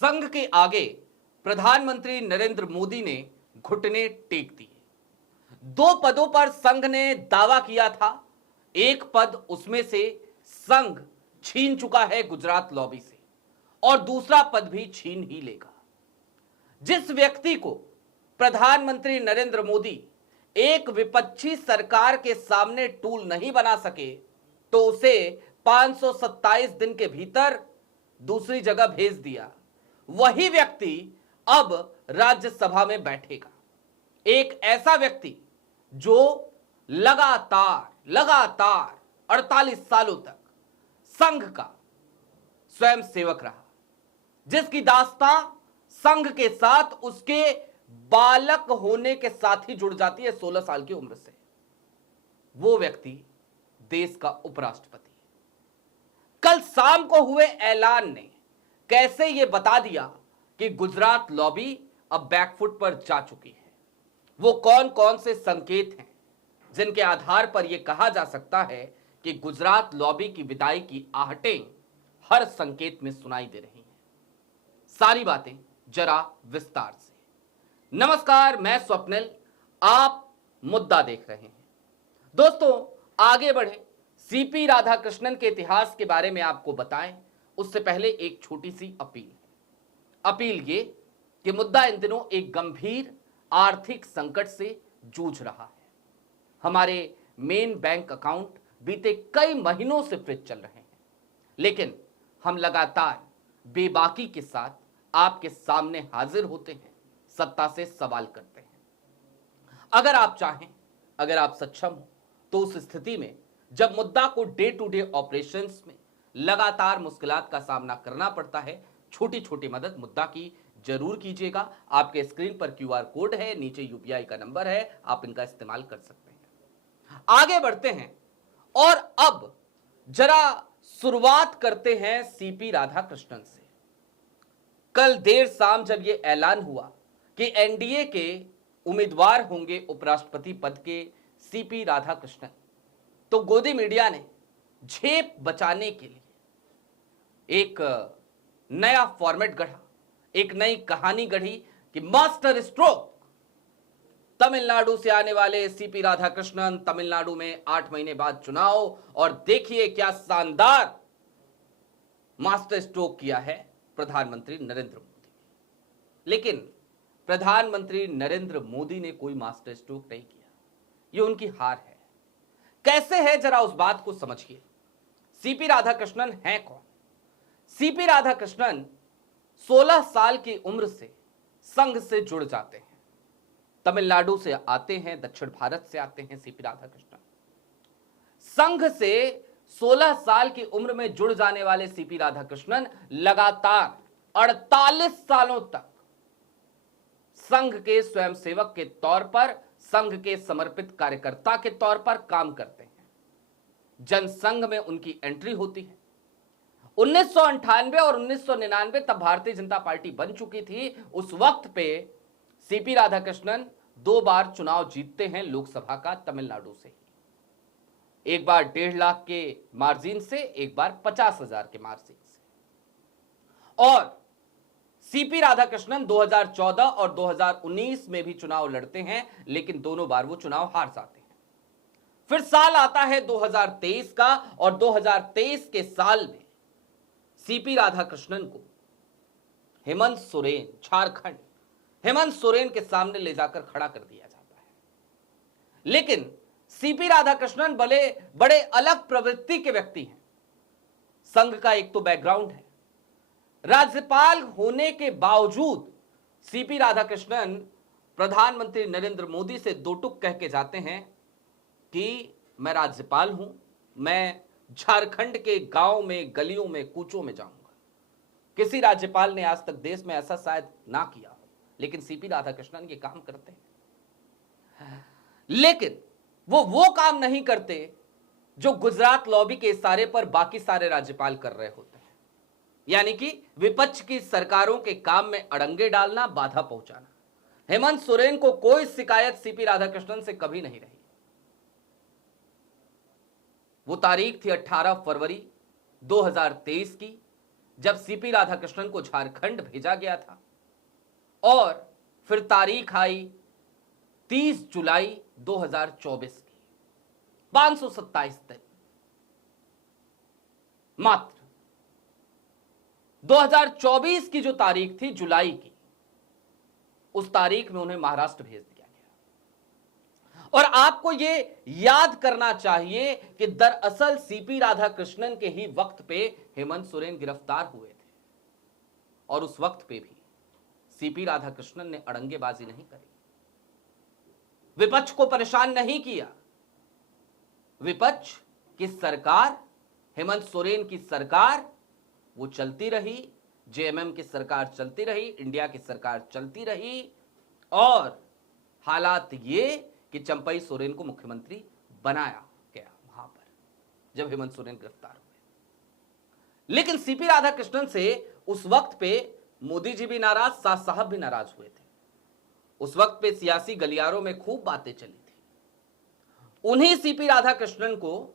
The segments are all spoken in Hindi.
संघ के आगे प्रधानमंत्री नरेंद्र मोदी ने घुटने टेक दिए। दो पदों पर संघ ने दावा किया था। एक पद उसमें से संघ छीन चुका है गुजरात लॉबी से और दूसरा पद भी छीन ही लेगा। जिस व्यक्ति को प्रधानमंत्री नरेंद्र मोदी एक विपक्षी सरकार के सामने टूल नहीं बना सके तो उसे 527 दिन के भीतर दूसरी जगह भेज दिया। वही व्यक्ति अब राज्यसभा में बैठेगा। एक ऐसा व्यक्ति जो लगातार 48 सालों तक संघ का स्वयं सेवक रहा, जिसकी दास्तां संघ के साथ उसके बालक होने के साथ ही जुड़ जाती है 16 साल की उम्र से। वो व्यक्ति देश का उपराष्ट्रपति है। कल शाम को हुए ऐलान ने कैसे यह बता दिया कि गुजरात लॉबी अब बैकफुट पर जा चुकी है। वो कौन कौन से संकेत हैं जिनके आधार पर यह कहा जा सकता है कि गुजरात लॉबी की विदाई की आहटें हर संकेत में सुनाई दे रही हैं। सारी बातें जरा विस्तार से। नमस्कार, मैं स्वप्निल, आप मुद्दा देख रहे हैं। दोस्तों, आगे बढ़े, सीपी राधाकृष्णन के इतिहास के बारे में आपको बताएं उससे पहले एक छोटी सी अपील ये कि मुद्दा इन दिनों एक गंभीर आर्थिक संकट से जूझ रहा है। हमारे मेन बैंक अकाउंट बीते कई महीनों से फ्रीज चल रहे हैं, लेकिन हम लगातार बेबाकी के साथ आपके सामने हाजिर होते हैं, सत्ता से सवाल करते हैं। अगर आप चाहें, अगर आप सक्षम हो, तो उस स्थिति में जब मुद्दा को डे टू डे ऑपरेशंस में लगातार मुश्किलात का सामना करना पड़ता है, छोटी छोटी मदद मुद्दा की जरूर कीजिएगा। आपके स्क्रीन पर क्यूआर कोड है, नीचे यूपीआई का नंबर है, आप इनका इस्तेमाल कर सकते हैं। आगे बढ़ते हैं और अब जरा शुरुआत करते हैं सीपी राधाकृष्णन से। कल देर शाम जब यह ऐलान हुआ कि एनडीए के उम्मीदवार होंगे उपराष्ट्रपति पद के सीपी राधाकृष्णन, तो गोदी मीडिया ने झेप बचाने के लिए एक नया फॉर्मेट गढ़ा, एक नई कहानी गढ़ी कि मास्टर स्ट्रोक, तमिलनाडु से आने वाले सीपी राधाकृष्णन, तमिलनाडु में 8 महीने बाद चुनाव, और देखिए क्या शानदार मास्टर स्ट्रोक किया है प्रधानमंत्री नरेंद्र मोदी ने। लेकिन प्रधानमंत्री नरेंद्र मोदी ने कोई मास्टर स्ट्रोक नहीं किया, यह उनकी हार है। कैसे है, जरा उस बात को समझिए। सीपी राधाकृष्णन हैं कौन? सीपी राधाकृष्णन 16 साल की उम्र से संघ से जुड़ जाते हैं। तमिलनाडु से आते हैं, दक्षिण भारत से आते हैं सीपी राधाकृष्णन। संघ से 16 साल की उम्र में जुड़ जाने वाले सीपी राधाकृष्णन लगातार 48 सालों तक संघ के स्वयंसेवक के तौर पर, संघ के समर्पित कार्यकर्ता के तौर पर काम करते हैं। जनसंघ में उनकी एंट्री होती है। 1998 और 1999 तब भारतीय जनता पार्टी बन चुकी थी। उस वक्त पे सीपी राधाकृष्णन 2 बार चुनाव जीतते हैं लोकसभा का, तमिलनाडु से ही। एक बार 1.5 लाख के मार्जिन से, एक बार 50,000 के मार्जिन से। और सीपी राधाकृष्णन 2014 और 2019 में भी चुनाव लड़ते हैं, लेकिन दोनों बार वो चुनाव हार जाते हैं। फिर साल आता है 2023 का, और 2023 के साल में सीपी राधाकृष्णन को हेमंत सोरेन, झारखंड, हेमंत सोरेन के सामने ले जाकर खड़ा कर दिया जाता है। लेकिन सीपी राधाकृष्णन बड़े अलग प्रवृत्ति के व्यक्ति हैं। संघ का एक तो बैकग्राउंड है, राज्यपाल होने के बावजूद सीपी राधाकृष्णन प्रधानमंत्री नरेंद्र मोदी से 2 टुक कह के जाते हैं कि मैं राज्यपाल हूं, मैं झारखंड के गांव में, गलियों में, कूचों में जाऊंगा। किसी राज्यपाल ने आज तक देश में ऐसा शायद ना किया हो, लेकिन सीपी राधाकृष्णन ये काम करते हैं। लेकिन वो काम नहीं करते जो गुजरात लॉबी के इशारे पर बाकी सारे राज्यपाल कर रहे होते हैं, यानी कि विपक्ष की सरकारों के काम में अड़ंगे डालना, बाधा पहुंचाना। हेमंत सोरेन को कोई शिकायत सीपी राधाकृष्णन से कभी नहीं रही। वो तारीख थी 18 फरवरी 2023 की, जब सीपी राधाकृष्णन को झारखंड भेजा गया था और फिर तारीख आई 30 जुलाई 2024 की, 527 दिन मात्र। 2024 की जो तारीख थी जुलाई की, उस तारीख में उन्हें महाराष्ट्र भेज दिया गया। और आपको यह याद करना चाहिए कि दरअसल सीपी राधाकृष्णन के ही वक्त पे हेमंत सोरेन गिरफ्तार हुए थे और उस वक्त पे भी सीपी राधाकृष्णन ने अड़ंगेबाजी नहीं करी, विपक्ष को परेशान नहीं किया। विपक्ष की सरकार, हेमंत सोरेन की सरकार, वो चलती रही, जेएमएम की सरकार चलती रही, इंडिया की सरकार चलती रही और हालात ये कि चंपई सोरेन को मुख्यमंत्री बनाया गया वहां पर जब हेमंत सोरेन गिरफ्तार हुए। लेकिन सीपी राधाकृष्णन से उस वक्त पे मोदी जी भी नाराज, शाह साहब भी नाराज हुए थे। उस वक्त पे सियासी गलियारों में खूब बातें चली थी। उन्हीं सीपी राधाकृष्णन को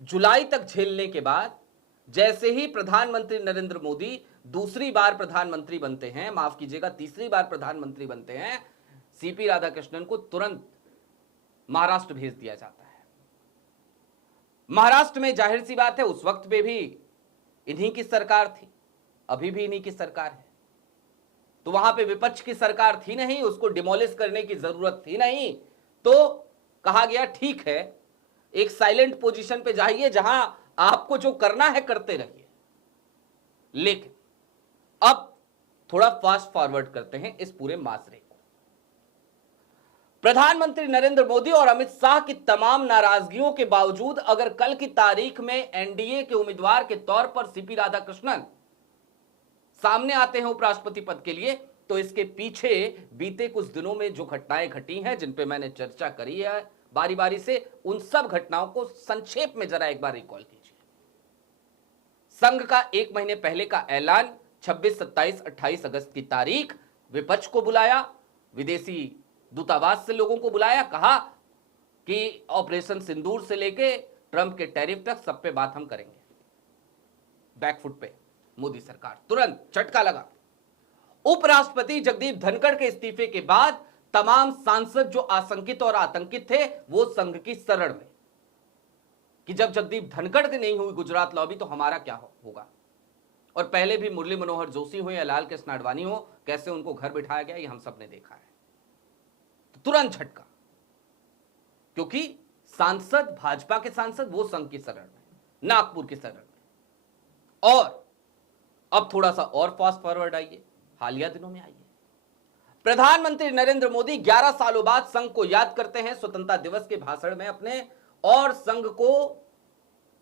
जुलाई तक झेलने के बाद जैसे ही प्रधानमंत्री नरेंद्र मोदी दूसरी बार प्रधानमंत्री बनते हैं, माफ कीजिएगा तीसरी बार प्रधानमंत्री बनते हैं, सीपी राधाकृष्णन को तुरंत महाराष्ट्र भेज दिया जाता है। महाराष्ट्र में जाहिर सी बात है उस वक्त पे भी इन्हीं की सरकार थी, अभी भी इन्हीं की सरकार है, तो वहां पे विपक्ष की सरकार थी नहीं, उसको डिमोलिश करने की जरूरत थी नहीं। तो कहा गया ठीक है, एक साइलेंट पोजीशन पे जाइए, जहां आपको जो करना है करते रहिए। लेकिन अब थोड़ा फास्ट फॉरवर्ड करते हैं इस पूरे माजरे को। प्रधानमंत्री नरेंद्र मोदी और अमित शाह की तमाम नाराजगियों के बावजूद अगर कल की तारीख में एनडीए के उम्मीदवार के तौर पर सीपी राधाकृष्णन सामने आते हैं उपराष्ट्रपति पद के लिए, तो इसके पीछे बीते कुछ दिनों में जो घटनाएं घटी हैं, जिन पे मैंने चर्चा करी है बारी बारी से, उन सब घटनाओं को संक्षेप में जरा एक बार रिकॉल कीजिए। संघ का एक महीने पहले का ऐलान, 26, 27, 28 अगस्त की तारीख, विपक्ष को बुलाया, विदेशी दूतावास से लोगों को बुलाया, कहा कि ऑपरेशन सिंदूर से लेके ट्रंप के टैरिफ तक सब पे बात हम करेंगे। बैकफुट पे मोदी सरकार, तुरंत झटका लगा। उपराष्ट्रपति जगदीप धनखड़ के इस्तीफे के बाद तमाम सांसद जो आशंकित और आतंकित थे, वो संघ की शरण में कि जब जगदीप धनखड़ से नहीं हुई गुजरात लॉबी तो हमारा क्या होगा। और पहले भी मुरली मनोहर जोशी हो या लाल कृष्ण आडवाणी हो, कैसे उनको घर बिठाया गया ये हम सब ने देखा है। तो तुरंत झटका, क्योंकि सांसद, भाजपा के सांसद वो संघ की शरण में, नागपुर की शरण में। और अब थोड़ा सा और फास्ट फॉरवर्ड आइए, हालिया दिनों में आइए। प्रधानमंत्री नरेंद्र मोदी 11 सालों बाद संघ को याद करते हैं स्वतंत्रता दिवस के भाषण में अपने, और संघ को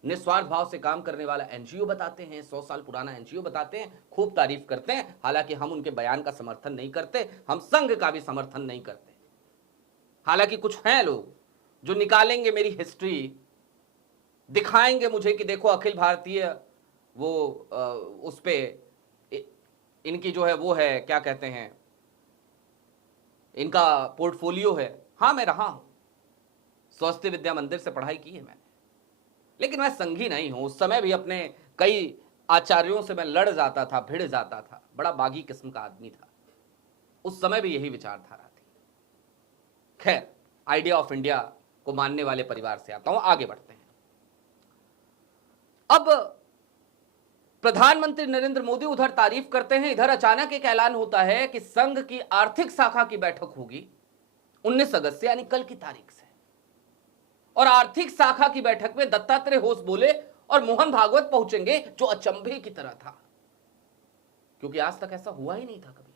निस्वार्थ भाव से काम करने वाला एनजीओ बताते हैं, 100 साल पुराना एनजीओ बताते हैं, खूब तारीफ करते हैं। हालांकि हम उनके बयान का समर्थन नहीं करते, हम संघ का भी समर्थन नहीं करते। हालांकि कुछ हैं लोग जो निकालेंगे मेरी हिस्ट्री, दिखाएंगे मुझे कि देखो अखिल भारतीय वो उस पे इनकी जो है वो है, क्या कहते हैं, इनका पोर्टफोलियो है। हाँ, मैं रहा हूं, सरस्वती विद्या मंदिर से पढ़ाई की है मैंने, लेकिन मैं संघी नहीं हूं। उस समय भी अपने कई आचार्यों से मैं लड़ जाता था, भिड़ जाता था, बड़ा बागी किस्म का आदमी था। उस समय भी यही विचारधारा थी। खैर, आइडिया ऑफ इंडिया को मानने वाले परिवार से आता हूं, आगे बढ़ते हैं। अब प्रधानमंत्री नरेंद्र मोदी उधर तारीफ करते हैं, इधर अचानक एक ऐलान होता है कि संघ की आर्थिक शाखा की बैठक होगी 19 अगस्त से, यानी कल की तारीख से। और आर्थिक शाखा की बैठक में दत्तात्रेय होस बोले और मोहन भागवत पहुंचेंगे, जो अचंभे की तरह था, क्योंकि आज तक ऐसा हुआ ही नहीं था कभी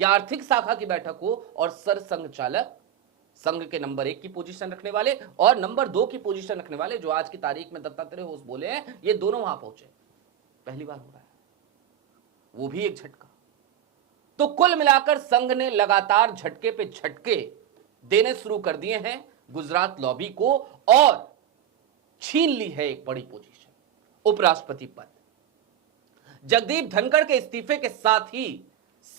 कि आर्थिक शाखा की बैठक हो और सरसंघ चालक, संघ के नंबर 1 की पोजीशन रखने वाले और नंबर 2 की पोजीशन रखने वाले, जो आज की तारीख में दत्तात्रेय होस बोले हैं, ये दोनों वहां पहुंचे। पहली बार हो रहा है, वो भी एक झटका। तो कुल मिलाकर संघ ने लगातार झटके पे झटके देने शुरू कर दिए हैं गुजरात लॉबी को, और छीन ली है एक बड़ी पोजीशन, उपराष्ट्रपति पद। जगदीप धनखड़ के इस्तीफे के साथ ही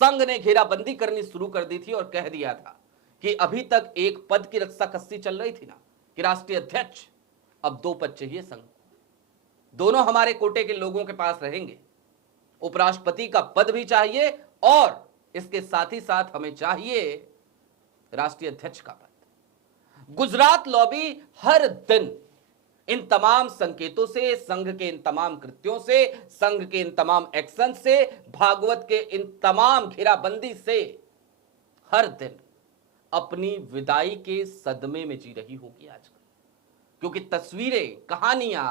संघ ने घेराबंदी करनी शुरू कर दी थी और कह दिया था कि अभी तक एक पद की रस्साकस्सी चल रही थी ना कि राष्ट्रीय अध्यक्ष, अब 2 पद चाहिए संघ को। दोनों हमारे कोटे के लोगों के पास रहेंगे। उपराष्ट्रपति का पद भी चाहिए और इसके साथ ही साथ हमें चाहिए राष्ट्रीय अध्यक्ष का पद। गुजरात लॉबी हर दिन इन तमाम संकेतों से, संघ के इन तमाम कृत्यों से, संघ के इन तमाम एक्शन से, भागवत के इन तमाम घेराबंदी से हर दिन अपनी विदाई के सदमे में जी रही होगी आजकल, क्योंकि तस्वीरें, कहानियां,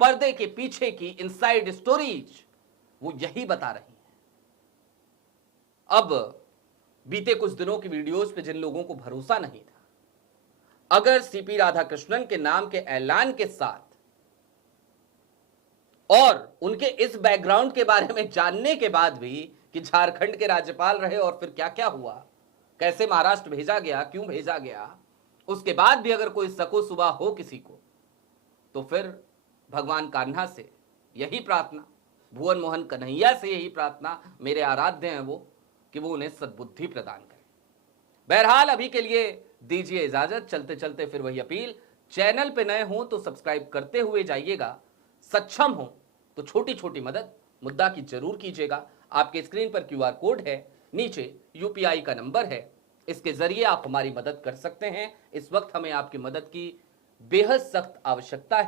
पर्दे के पीछे की इनसाइड स्टोरीज वो यही बता रही हैं। अब बीते कुछ दिनों की वीडियोस पे जिन लोगों को भरोसा नहीं था, अगर सीपी राधाकृष्णन के नाम के ऐलान के साथ और उनके इस बैकग्राउंड के बारे में जानने के बाद भी कि झारखंड के राज्यपाल रहे और फिर क्या क्या हुआ, कैसे महाराष्ट्र भेजा गया, क्यों भेजा गया, उसके बाद भी अगर कोई सको सुबह हो किसी को, तो फिर भगवान कान्हा से यही प्रार्थना, भुवन मोहन कन्हैया से यही प्रार्थना, मेरे आराध्य हैं वो, कि वो उन्हें सद्बुद्धि प्रदान करें। बहरहाल अभी के लिए दीजिए इजाजत। चलते चलते फिर वही अपील, चैनल पे नए हो तो सब्सक्राइब करते हुए जाइएगा, सक्षम हो तो छोटी छोटी मदद मुद्दा की जरूर कीजिएगा। आपके स्क्रीन पर QR कोड है, नीचे UPI का नंबर है, इसके जरिए आप हमारी मदद कर सकते हैं। इस वक्त हमें आपकी मदद की बेहद सख्त आवश्यकता है।